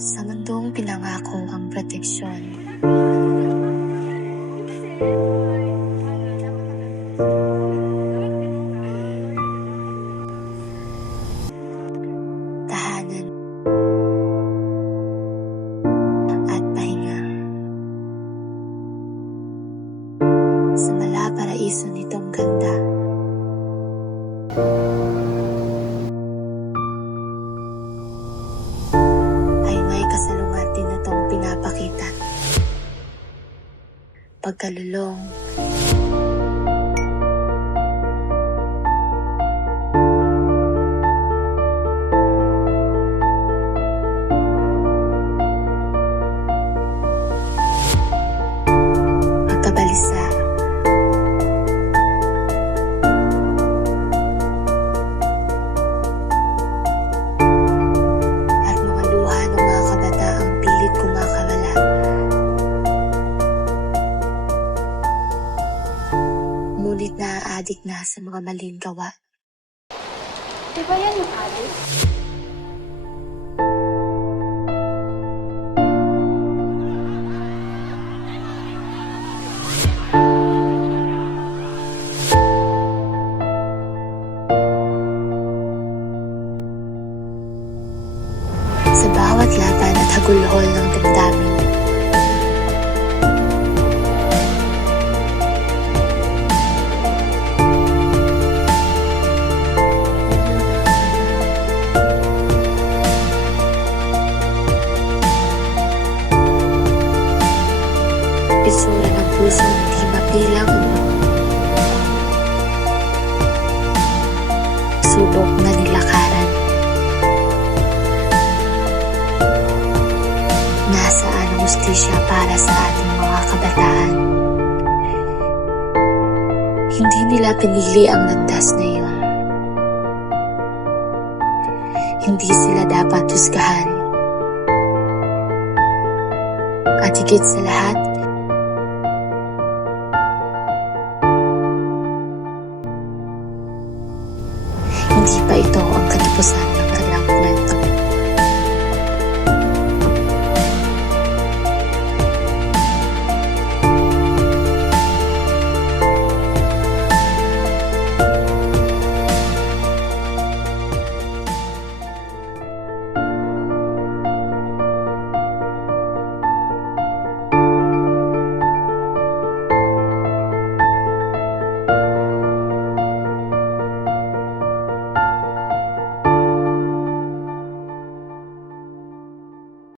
Sa mundong pinangako ang proteksyon, tahanan at pahinga. Sa malaparaiso nitong ganda, ay may kasalungat din na itong pinapakita. Pagkalulong, pagkabalisa, at mga luha ng mga kabataang pilit kumakawala. Ngunit naaadik na sa mga maling gawa. Di ba yan yung adik? Sa bawat laban at hagulhol ng damdamin, pisura ng puso hindi mapilang subok na nilakaran. Nasaan ang hustisya para sa ating mga kabataan? Hindi nila pinili ang landas na iyon. Hindi sila dapat husgahan. At higit sa lahat, hindi pa ito ang katapusan.